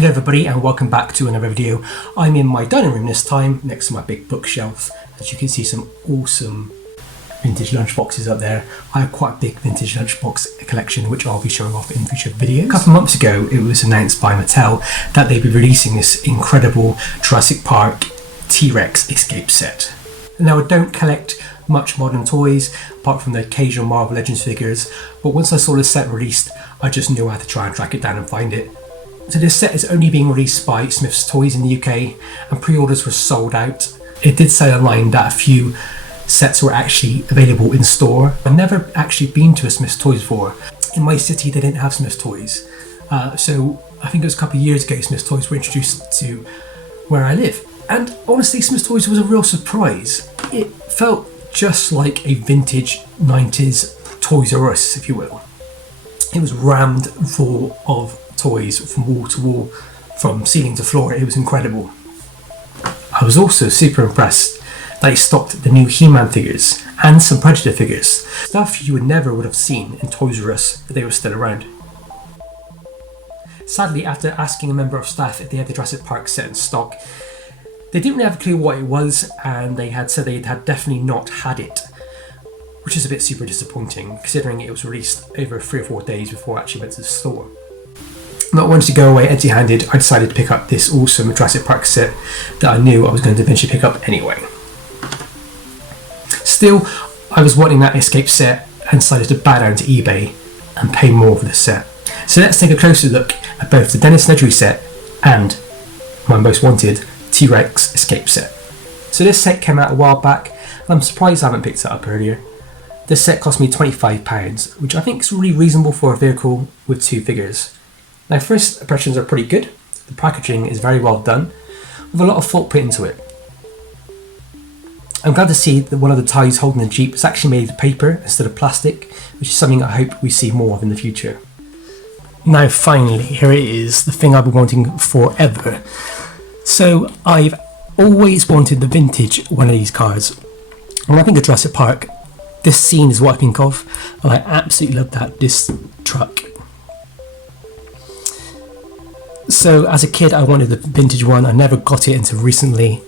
Hello everybody and welcome back to another video. I'm in my dining room this time next to my big bookshelf. As you can see, some awesome vintage lunchboxes up there. I have quite a big vintage lunchbox collection which I'll be showing off in future videos. A couple of months ago it was announced by Mattel that they'd be releasing this incredible Jurassic Park T.REX escape set. Now I don't collect much modern toys apart from the occasional Marvel Legends figures, but once I saw this set released I just knew I had to try and track it down and find it. So this set is only being released by Smyths Toys in the UK and pre-orders were sold out. It did say online that a few sets were actually available in store. I've never actually been to a Smyths Toys before. In my city they didn't have Smyths Toys. So I think it was a couple of years ago Smyths Toys were introduced to where I live. And honestly Smyths Toys was a real surprise. It felt just like a vintage 90s Toys R Us, if you will. It was rammed full of toys from wall to wall, from ceiling to floor. It was incredible. I was also super impressed that it stocked the new He-Man figures and some Predator figures, stuff you would have seen in Toys R Us if they were still around. Sadly, after asking a member of staff if they had the Jurassic Park set in stock, they didn't really have a clue what it was, and they had said they had definitely not had it, which is a bit super disappointing considering it was released over 3 or 4 days before I actually went to the store. Not wanting to go away empty-handed, I decided to pick up this awesome Jurassic Park set that I knew I was going to eventually pick up anyway. Still, I was wanting that escape set and decided to bow down to eBay and pay more for this set. So let's take a closer look at both the Dennis Nedry set and my most wanted T.REX escape set. So this set came out a while back and I'm surprised I haven't picked it up earlier. This set cost me £25, which I think is really reasonable for a vehicle with 2 figures. Now, first impressions are pretty good. The packaging is very well done, with a lot of thought put into it. I'm glad to see that one of the ties holding the Jeep is actually made of paper instead of plastic, which is something I hope we see more of in the future. Now finally, here it is, the thing I've been wanting forever. So I've always wanted the vintage one of these cars. When I think of Jurassic Park, this scene is what I think of, and I absolutely love this truck. So as a kid I wanted the vintage one, I never got it until recently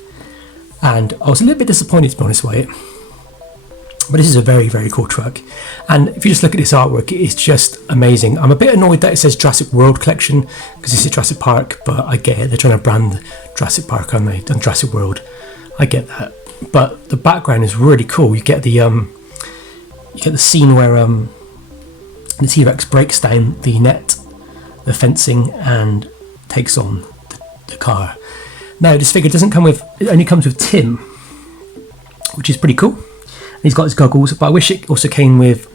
and I was a little bit disappointed to be honest with it. But this is a very, very cool truck, and if you just look at this artwork it's just amazing. I'm a bit annoyed that it says Jurassic World Collection because this is Jurassic Park, but I get it, they're trying to brand Jurassic Park aren't they, and Jurassic World, I get that. But the background is really cool. You get the scene where the T-REX breaks down the net, the fencing, and takes on the car. Now this figure doesn't come with, it only comes with Tim, which is pretty cool. He's got his goggles, but I wish it also came with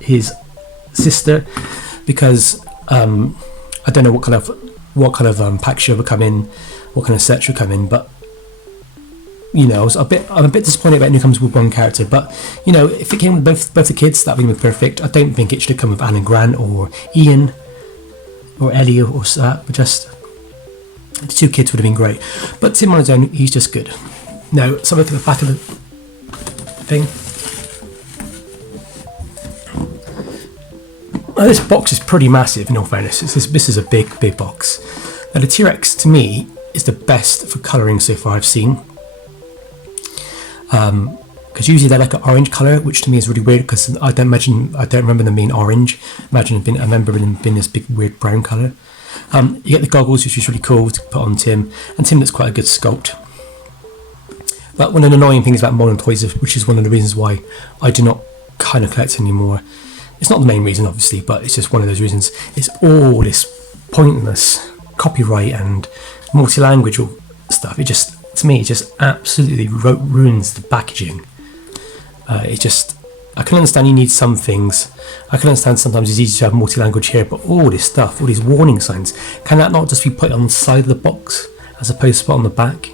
his sister because I don't know what kind of pack should come in, what kind of set should come in, but you know, I'm a bit disappointed about it only comes with one character. But you know, if it came with both the kids, that would be perfect. I don't think it should have come with Alan Grant or Ian or Ellie or that, but just the 2 kids would have been great. But Tim on his own, he's just good. Now, let's have a look at the back of the thing. Now, this box is pretty massive in all fairness. This is a big box. Now the T.REX to me is the best for colouring so far I've seen. Because usually they're like an orange colour, which to me is really weird because I don't remember them being orange. I remember them being this big weird brown colour. You get the goggles, which is really cool to put on Tim, and Tim looks quite a good sculpt. But one of the annoying things about modern toys, which is one of the reasons why I do not kind of collect anymore, it's not the main reason obviously, but it's just one of those reasons, is all this pointless copyright and multi-language stuff. It just, to me, it just absolutely ruins the packaging. I can understand you need some things. I can understand sometimes it's easy to have multi-language here, but all this stuff, all these warning signs, can that not just be put on the side of the box as opposed to put on the back?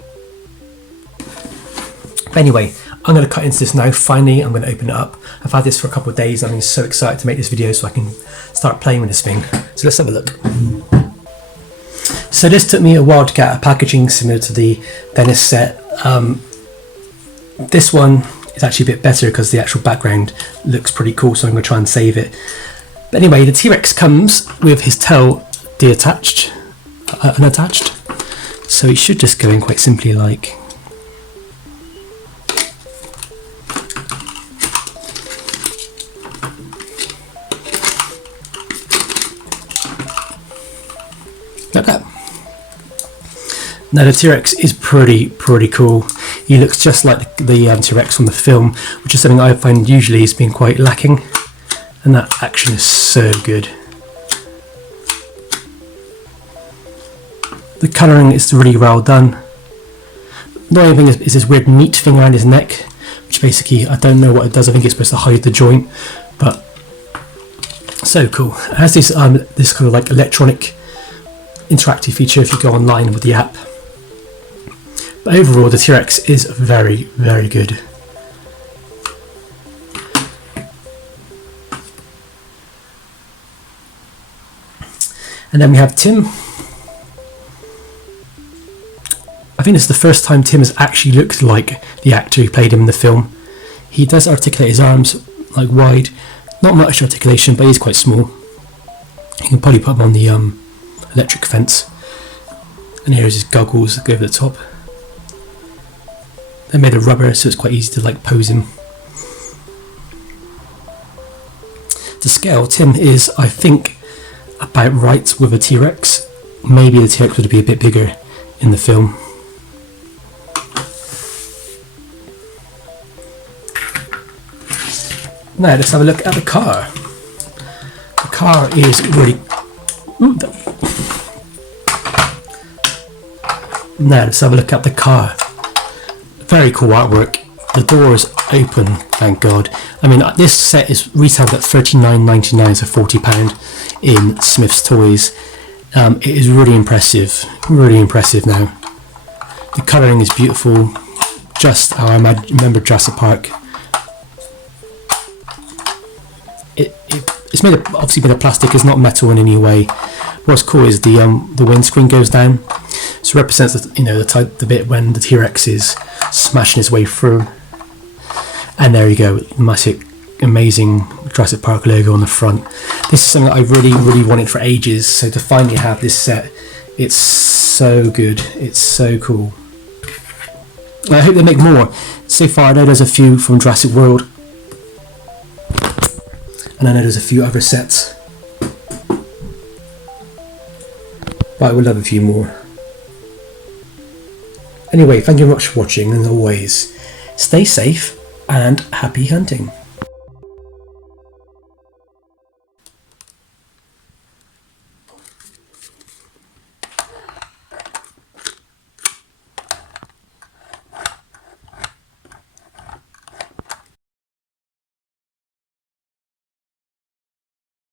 But anyway, I'm going to cut into this now. Finally, I'm going to open it up. I've had this for a couple of days. I'm so excited to make this video so I can start playing with this thing. So let's have a look. So this took me a while to get a packaging similar to the Dennis set. This one is actually a bit better because the actual background looks pretty cool, so I'm going to try and save it. But anyway, the T.REX comes with his tail detached. unattached, so it should just go in quite simply like. Like that. Now the T-Rex is pretty cool. He looks just like the T-Rex from the film, which is something I find usually has been quite lacking, and that action is so good. The colouring is really well done. The only thing is this weird meat thing around his neck, which basically I don't know what it does. I think it's supposed to hide the joint, but so cool. It has this this kind of like electronic interactive feature if you go online with the app. But overall, the T-Rex is very good. And then we have Tim. I think it's the first time Tim has actually looked like the actor who played him in the film. He does articulate his arms like wide, not much articulation, but he's quite small. You can probably put him on the electric fence. And here's his goggles that go over the top. They're made of rubber, so it's quite easy to like pose him. To scale, Tim is, I think, about right with a T-Rex. Maybe the T-Rex would be a bit bigger in the film. Now let's have a look at the car. The car is really... Now let's have a look at the car. Very cool artwork. The doors open, thank God. I mean, this set is retailed at $39.99, so £40 in Smyths Toys. It is really impressive now. The colouring is beautiful, just how I remember Jurassic Park. It's obviously made of plastic. It's not metal in any way. What's cool is the windscreen goes down, so it represents the bit when the T-Rex is smashing his way through. And there you go, the massive, amazing Jurassic Park logo on the front. This is something that I really wanted for ages. So to finally have this set, it's so good. It's so cool. I hope they make more. So far, I know there's a few from Jurassic World. And I know there's a few other sets, but I would love a few more. Anyway, thank you very much for watching, and as always, stay safe and happy hunting.